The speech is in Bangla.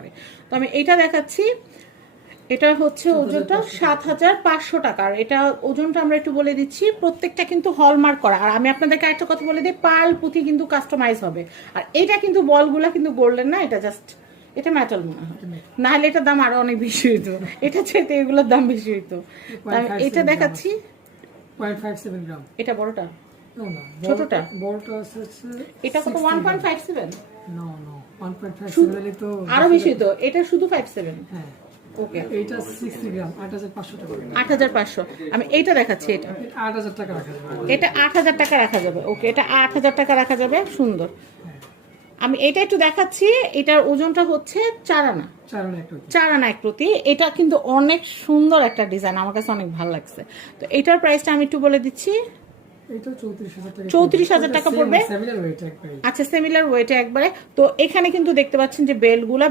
করে। তো আমি এটা দেখাচ্ছি, এটা হচ্ছে ওজনটা 7500 টাকা। আর এটা ওজনটা আমরা একটু বলে দিচ্ছি, প্রত্যেকটা কিন্তু হলমার্ক করা। আর আমি আপনাদেরকে একটা কথা বলে দিই, পার্ল পুঁথি কিন্তু কাস্টমাইজ হবে। আর এটা কিন্তু বলগুলা কিন্তু গোল্ডেন না, এটা জাস্ট এটা মেটাল মনে হয়, না হলে এটার দাম আরো অনেক বেশি হইতো, এটা চাইতে এগুলোর দাম বেশি হইতো। আমি এটা দেখাচ্ছি 0.57 গ্রাম। এটা বড়টা, না না, ছোটটা বড়টা আছে এটা কত 1.57? নো নো 1.57 এ তো আরো বেশি হইতো, এটা শুধু 57। হ্যাঁ ওকে, এইটা 60 গ্রাম 8500 টাকা। 8500। আমি এইটা দেখাচ্ছি, এটা 8000 টাকা রাখা যাবে। এটা 8000 টাকা রাখা যাবে। ওকে, এটা 8000 টাকা রাখা যাবে, সুন্দর। আমি এটা একটু দেখাচ্ছি, এটার ওজনটা হচ্ছে 4 আনা, 4 আনা 1 প্রতি। এটা কিন্তু অনেক সুন্দর একটা ডিজাইন, আমার কাছে অনেক ভালো লাগছে। তো এটার প্রাইসটা আমি একটু বলে দিচ্ছি, এটা 34000 টাকা। 34000 টাকা পড়বে। সিমিলার ওয়েট একবারে। আচ্ছা, সিমিলার ওয়েটে একবারে। তো এখানে কিন্তু দেখতে পাচ্ছেন যে বেলগুলা